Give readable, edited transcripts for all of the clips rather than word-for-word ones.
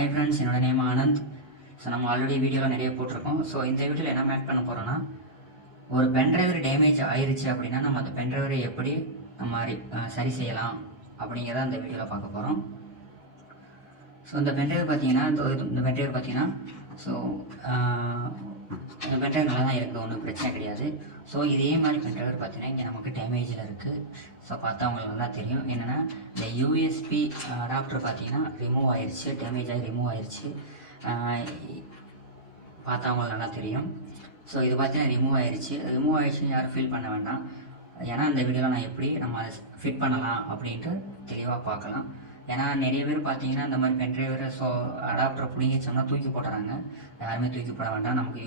Hi friends, என்னோட name Anand. So நம்ம already வீடியோவில் நிறைய போட்டிருக்கோம். ஸோ இந்த வீடியோவில் என்ன மேக் பண்ண போகிறோன்னா, ஒரு பென்ட்ரைவர் டேமேஜ் ஆயிருச்சு அப்படின்னா நம்ம அந்த பென்ட்ரைவரை எப்படி நம்ம சரி செய்யலாம் அப்படிங்கிறத அந்த வீடியோவில் பார்க்க போகிறோம். ஸோ இந்த பென்ட்ரைவர் பார்த்தீங்கன்னா இந்த பென்ட்ரைவர் பார்த்தீங்கன்னா ஸோ இந்த பென்ட்ரைவர் நல்லா தான் இருக்குது, ஒன்றும் பிரச்சனை கிடையாது. ஸோ இதே மாதிரி பென்ட்ரைவர் பார்த்தீங்கன்னா இங்கே நமக்கு டேமேஜில் இருக்குது. ஸோ பார்த்தா அவங்களுக்கு நல்லா தெரியும். என்னென்னா இந்த யூஎஸ்பி அடாப்டர் பார்த்தீங்கன்னா ரிமூவ் ஆயிடுச்சு, டேமேஜ் ஆகி ரிமூவ் ஆயிடுச்சு. பார்த்தா அவங்களுக்கு நல்லா தெரியும். ஸோ இது பார்த்தீங்கன்னா ரிமூவ் ஆயிடுச்சுன்னு யாரும் ஃபீல் பண்ண வேண்டாம். ஏன்னா இந்த வீடியோவில் நான் எப்படி நம்ம அதை ஃபிட் பண்ணலாம் அப்படின்ட்டு தெளிவாக பார்க்கலாம். ஏன்னா நிறைய பேர் பார்த்தீங்கன்னா இந்த மாதிரி பென்ட்ரைவரை அடாப்டர் பிடிங்கிச்சோம்னா தூக்கி போட்டுறாங்க. யாருமே தூக்கி போட வேண்டாம், நமக்கு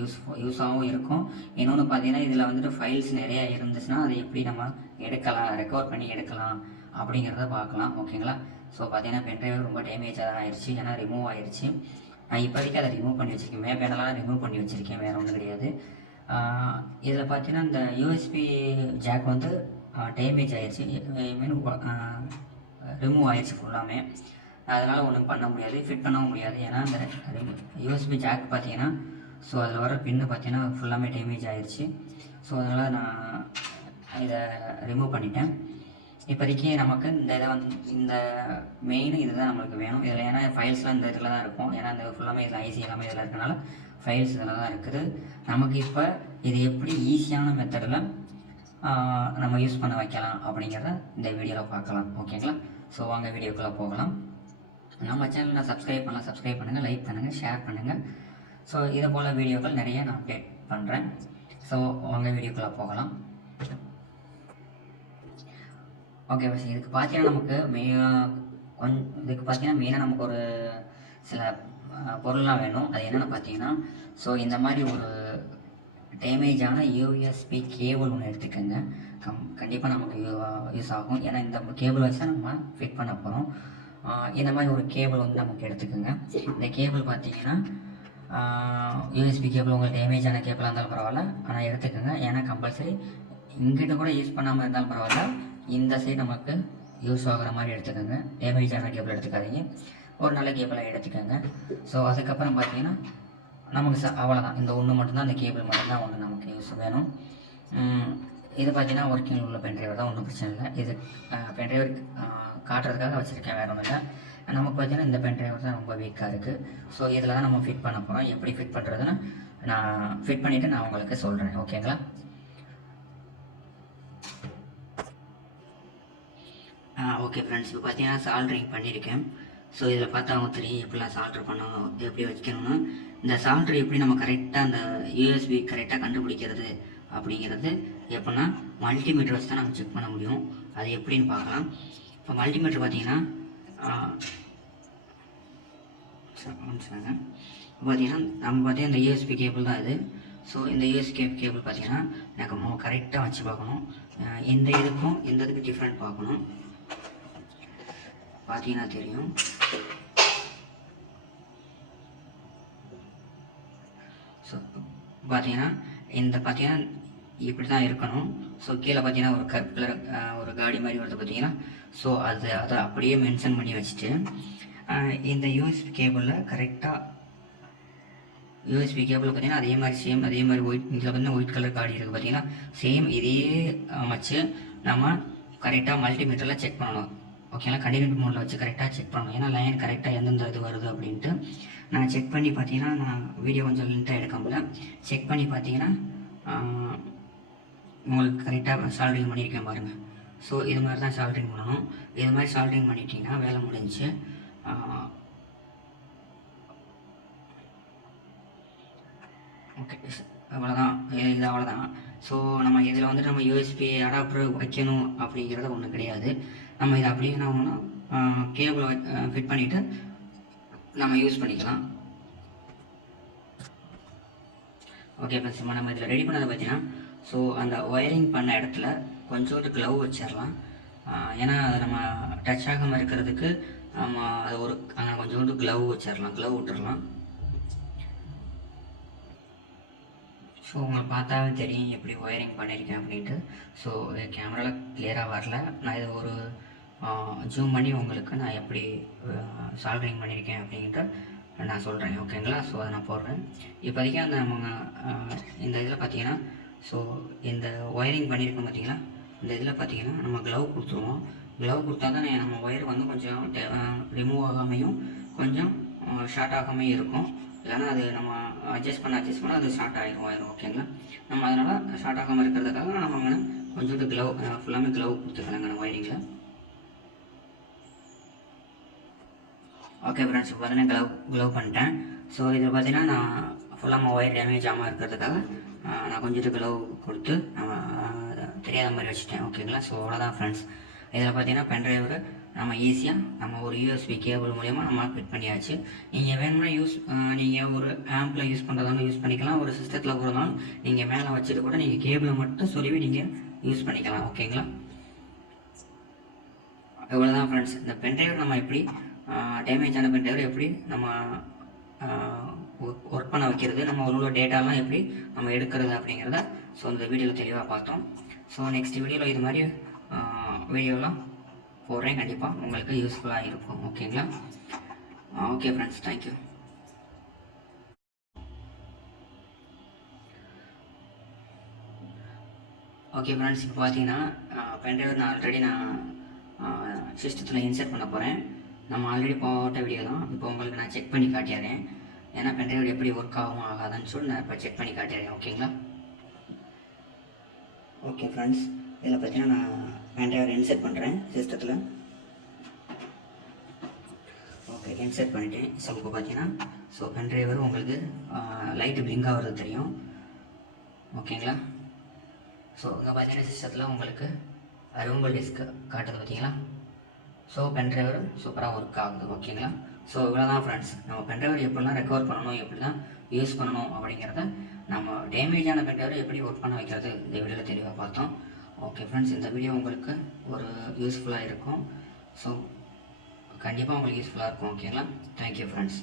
யூஸாகவும் இருக்கும். இன்னொன்று பார்த்தீங்கன்னா இதில் வந்துட்டு ஃபைல்ஸ் நிறையா இருந்துச்சுன்னா அதை எப்படி நம்ம எடுக்கலாம், ரெக்கவர் பண்ணி எடுக்கலாம் அப்படிங்கிறத பார்க்கலாம். ஓகேங்களா? ஸோ பார்த்தீங்கன்னா பென்ட்ரைவர் ரொம்ப டேமேஜாக ஆயிடுச்சு, ஏன்னா ரிமூவ் ஆயிடுச்சு. நான் இப்போதைக்கு அதை ரிமூவ் பண்ணி வச்சுருக்கேன், மே பேனலாம் ரிமூவ் பண்ணி வச்சுருக்கேன், வேறு ஒன்றும் கிடையாது. இதில் பார்த்தீங்கன்னா இந்த யூஎஸ்பி ஜாக் வந்து டேமேஜ் ஆயிடுச்சு, மீன் ரிமூவ் ஆயிடுச்சு ஃபுல்லாமே. அதனால் ஒன்றும் பண்ண முடியாது, ஃபிட் பண்ணவும் முடியாது. ஏன்னா அந்த யூஎஸ்பி ஜாக் பார்த்தீங்கன்னா ஸோ அதில் வர பின்னு பார்த்தீங்கன்னா ஃபுல்லாமே டேமேஜ் ஆயிடுச்சு. ஸோ அதனால் நான் இதை ரிமூவ் பண்ணிட்டேன். இப்போதைக்கு நமக்கு இந்த மெயின் இது தான் நம்மளுக்கு வேணும். இதில் ஏன்னா ஃபைல்ஸ்லாம் இந்த இதில் தான் இருக்கும். ஏன்னா இந்த ஃபுல்லாமே இதில் ஐசி எல்லாமே இதில் இருக்கனால ஃபைல்ஸ் இதில் தான் இருக்குது. நமக்கு இப்போ இது எப்படி ஈஸியான மெத்தடில் நம்ம யூஸ் பண்ண வைக்கலாம் அப்படிங்கிறத இந்த வீடியோவில் பார்க்கலாம். ஓகேங்களா? ஸோ வாங்க வீடியோக்குள்ளே போகலாம். நம்ம சேனலில் சப்ஸ்கிரைப் பண்ணுங்கள், லைக் பண்ணுங்கள், ஷேர் பண்ணுங்கள். ஸோ இதை போல் வீடியோக்கள் நிறைய நான் அப்டேட் பண்ணுறேன். ஸோ வாங்க வீடியோக்குள்ளே போகலாம். ஓகே பஸ், இதுக்கு பார்த்தீங்கன்னா நமக்கு மெயினாக நமக்கு ஒரு சில பொருள்லாம் வேணும். அது என்னென்னு பார்த்தீங்கன்னா ஸோ இந்த மாதிரி ஒரு டேமேஜான யூஎஸ்பி கேபிள் ஒன்று எடுத்துக்கோங்க. கண்டிப்பாக நமக்கு யூஸ் ஆகும். ஏன்னா இந்த கேபிள் வச்சு தான் நம்ம ஃபிட் பண்ண போகிறோம். இந்த மாதிரி ஒரு கேபிள் வந்து நமக்கு எடுத்துக்கோங்க. இந்த கேபிள் பார்த்தீங்கன்னா யூஎஸ்பி கேபிள் உங்களுக்கு டேமேஜான கேபிளாக இருந்தாலும் பரவாயில்ல, ஆனால் எடுத்துக்கோங்க. ஏன்னா கம்பல்சரி இங்கிட்ட கூட யூஸ் பண்ணாமல் இருந்தாலும் பரவாயில்ல, இந்த சைடு நமக்கு யூஸ் ஆகிற மாதிரி எடுத்துக்கோங்க. டேமேஜான கேபிள் எடுத்துக்காதீங்க, ஒரு நல்ல கேபிளாக எடுத்துக்கோங்க. ஸோ அதுக்கப்புறம் பார்த்தீங்கன்னா நமக்கு அவ்வளோதான், இந்த ஒன்று மட்டும்தான், அந்த கேபிள் மட்டும்தான் ஒன்று நமக்கு யூஸ் வேணும். இது பார்த்தீங்கன்னா ஒர்க்கிங் உள்ள பென்ட்ரைவர் தான், ஒன்றும் பிரச்சனை இல்லை. இது பென்ட்ரைவர் காட்டுறதுக்காக வச்சுருக்கேன், வேறு ஒன்றும் இல்லை. நமக்கு பார்த்தீங்கன்னா இந்த பென்ட்ரைவர் தான் ரொம்ப வீக்காக இருக்குது. ஸோ இதில் தான் நம்ம ஃபிட் பண்ண போகிறோம். எப்படி ஃபிட் பண்ணுறதுன்னு நான் ஃபிட் பண்ணிவிட்டு நான் உங்களுக்கு சொல்கிறேன். ஓகேங்களா? ஓகே ஃப்ரெண்ட்ஸ், இப்போ பார்த்தீங்கன்னா சால்ட்ரிங் பண்ணியிருக்கேன். ஸோ இதில் பார்த்தா அவங்க தெரியும் எப்படிலாம் சால்ட்ரு பண்ணணும், எப்படி வைக்கணும்னு. இந்த சால்ட்ரு எப்படி நம்ம கரெக்டாக அந்த யூஎஸ்பி கரெக்டாக கண்டுபிடிக்கிறது அப்படிங்கிறது எப்படின்னா மல்டிமீட்டர் வச்சு தான் நம்ம செக் பண்ண முடியும். அது எப்படின்னு பார்க்கலாம். இப்போ மல்டிமீட்டர் பார்த்தீங்கன்னா நம்ம பார்த்தீங்கன்னா இந்த யூஎஸ்பி கேபிள் தான் இது. ஸோ இந்த யூஎஸ்பி கேபிள் பார்த்தீங்கன்னா நம்ம கரெக்டாக வச்சு பார்க்கணும். எந்த இதுக்கு டிஃப்ரெண்ட் பார்க்கணும். பார்த்தீங்கன்னா தெரியும். ஸோ பார்த்தீங்கன்னா இப்படி தான் இருக்கணும். ஸோ கீழே பார்த்தீங்கன்னா ஒரு கருப்பு கலர் ஒரு காடி மாதிரி வருது பார்த்தீங்கன்னா. ஸோ அதை அப்படியே மென்ஷன் பண்ணி வச்சுட்டு இந்த யூஎஸ்பி கேபிளில் கரெக்டாக பார்த்தீங்கன்னா அதே மாதிரி ஒயிட், இதில் பார்த்தீங்கன்னா ஒயிட் கலர் காடி இருக்குது பார்த்தீங்கன்னா. சேம் இதே வச்சு நம்ம கரெக்டாக மல்டிமீட்டரில் செக் பண்ணணும். ஓகேங்களா? கண்டினியூட்டி மோடில் வச்சு கரெக்டாக செக் பண்ணணும். ஏன்னா லைன் கரெக்டாக எந்தெந்த இது வருது அப்படின்ட்டு நான் செக் பண்ணி பார்த்தீங்கன்னா, நான் வீடியோ கொஞ்சம் லென்த்தாக எடுக்க முடியல, செக் பண்ணி பார்த்தீங்கன்னா உங்களுக்கு கரெக்டாக சால்ட்ரிங் பண்ணியிருக்கேன் பாருங்கள். ஸோ இது மாதிரி தான் சால்ட்ரிங் பண்ணணும். இது மாதிரி சால்ட்ரிங் பண்ணிட்டீங்கன்னா வேலை முடிஞ்சிச்சு. ஓகே, அவ்வளோதான், இது அவ்வளோதான். ஸோ நம்ம இதில் வந்துட்டு நம்ம யூஎஸ்பி அடாப்டர் வைக்கணும் அப்படிங்கிறது ஒன்றும் கிடையாது. நம்ம இதை அப்படியே என்ன பண்ணணும், கேபிளை ஃபிட் பண்ணிவிட்டு நம்ம யூஸ் பண்ணிக்கலாம். ஓகே ஃப்ரெண்ட்ஸ், நம்ம இதில் ரெடி பண்ணதை பார்த்தீங்கன்னா ஸோ அந்த ஒயரிங் பண்ண இடத்துல கொஞ்சோண்டு க்ளவ் வச்சிடலாம். ஏன்னா அதை நம்ம டச் ஆகாமல் இருக்கிறதுக்கு நம்ம அதை கொஞ்சோண்டு க்ளவ் விட்டுடலாம். ஸோ உங்களுக்கு பார்த்தாவே தெரியும் எப்படி ஒயரிங் பண்ணியிருக்கேன் அப்படின்ட்டு. ஸோ கேமராவில் கிளியராக வரல, நான் இது ஒரு ஜூம் பண்ணி உங்களுக்கு நான் எப்படி சால்ட்ரிங் பண்ணியிருக்கேன் அப்படிங்கிற நான் சொல்கிறேன் ஓகேங்களா. ஸோ அதை நான் போடுறேன். இப்போதைக்கு அந்த நம்ம இந்த இதில் பார்த்தீங்கன்னா, ஸோ இந்த ஒயரிங் பண்ணியிருக்கோம் பார்த்தீங்களா, இந்த இதில் பார்த்தீங்கன்னா நம்ம க்ளவ் கொடுத்துருவோம். க்ளவ் கொடுத்தா தான் நம்ம ஒயர் வந்து கொஞ்சம் ரிமூவ் ஆகாமையும் கொஞ்சம் ஷார்ட் ஆகாமையும் இருக்கும். இல்லைன்னா அது நம்ம அட்ஜஸ்ட் பண்ண அது ஷார்ட் ஆகிடும் ஒயர். ஓகேங்களா. நம்ம அதனால் ஷார்ட் ஆகாமல் இருக்கிறதுக்காக நம்ம கொஞ்சோண்டு க்ளவ் ஃபுல்லாமே க்ளவ் கொடுத்துக்கலாங்க நம்ம ஒயரிங்கில். ஓகே ஃப்ரெண்ட்ஸ், இப்போ பார்த்தீங்கன்னா க்ளவ் பண்ணிட்டேன். ஸோ இதில் பார்த்தீங்கன்னா நான் ஃபுல்லாக ஒயர் டேமேஜ் ஆகாமல் இருக்கிறதுக்காக நான் கொஞ்சோண்டு க்ளவ் கொடுத்து தெரியாத மாதிரி வச்சுட்டேன். ஓகேங்களா. ஸோ அவ்வளோதான் ஃப்ரெண்ட்ஸ். இதில் பார்த்தீங்கன்னா பென்ட்ரைவர் நம்ம ஈஸியாக நம்ம ஒரு யூஎஸ்பி கேபிள் மூலயமா நம்ம ஃபிட் பண்ணியாச்சு. நீங்கள் வேணும்னா நீங்கள் ஒரு ஆம்பில் யூஸ் பண்ணுறதாலும் யூஸ் பண்ணிக்கலாம், ஒரு சிஸ்டத்தில் போகிறதாலும் நீங்கள் மேலே வச்சுட்டு கூட நீங்கள் கேபிளை மட்டும் சொல்லி நீங்கள் யூஸ் பண்ணிக்கலாம். ஓகேங்களா. இவ்வளோதான் ஃப்ரெண்ட்ஸ். இந்த பென்ட்ரைவர் நம்ம எப்படி டேமேஜான பென்ட்ரைவர் எப்படி நம்ம ஒர்க் பண்ண வைக்கிறது, நம்ம உள்ள டேட்டாலாம் எப்படி நம்ம எடுக்கிறது அப்படிங்கிறத ஸோ இந்த வீடியோவில் தெளிவாக பார்த்தோம். ஸோ நெக்ஸ்ட் வீடியோவில் இது மாதிரி வீடியோலாம் போடுறேன். கண்டிப்பாக உங்களுக்கு யூஸ்ஃபுல்லாக இருக்கும். ஓகேங்களா. Okay friends, thank you. Okay friends, இப்போ பார்த்தீங்கன்னா பென்ட்ரைவர் நான் ஆல்ரெடி சிஸ்டத்தில் இன்சர்ட் பண்ண போகிறேன். நம்ம ஆல்ரெடி போட்ட வீடியோ தான். இப்போ உங்களுக்கு நான் செக் பண்ணி காட்டிடுறேன். ஏன்னா பென்ட்ரைவர் எப்படி ஒர்க் ஆகும் ஆகாதான்னு சொல்லி நான் இப்போ செக் பண்ணி காட்டிடுறேன். ஓகேங்களா. ஓகே ஃப்ரெண்ட்ஸ், இதில் பார்த்தீங்கன்னா நான் பென்ட்ரைவர் இன்சர்ட் பண்ணுறேன் சிஸ்டத்தில். ஓகே, இன்சர்ட் பண்ணிட்டேன். ஸோ இப்போ பார்த்தீங்கன்னா ஸோ பென்ட்ரைவர் உங்களுக்கு லைட்டு பிளிங்க் ஆகிறது தெரியும். ஓகேங்களா. ஸோ இங்கே பார்த்தீங்கன்னா சிஸ்டத்தில் உங்களுக்கு ரிமூவல் டிஸ்க் காட்டுது பார்த்தீங்களா. ஸோ பென்ட்ரைவர் சூப்பராக ஒர்க் ஆகுது. ஓகேங்களா. ஸோ இவ்வளோ தான் ஃப்ரெண்ட்ஸ். நம்ம பென்ட்ரைவர் எப்படிலாம் ரெக்கவர் பண்ணணும், எப்படிலாம் யூஸ் பண்ணணும் அப்படிங்கிறத நம்ம டேமேஜான பென்ட்ரைவர் எப்படி ஒர்க் பண்ண வைக்கிறது இந்த வீடியோவில் தெளிவாக பார்த்தோம். ஓகே ஃப்ரெண்ட்ஸ், இந்த வீடியோ உங்களுக்கு ஒரு யூஸ்ஃபுல்லாக இருக்கும். ஸோ கண்டிப்பாக உங்களுக்கு யூஸ்ஃபுல்லாக இருக்கும். ஓகேங்களா. Thank you friends.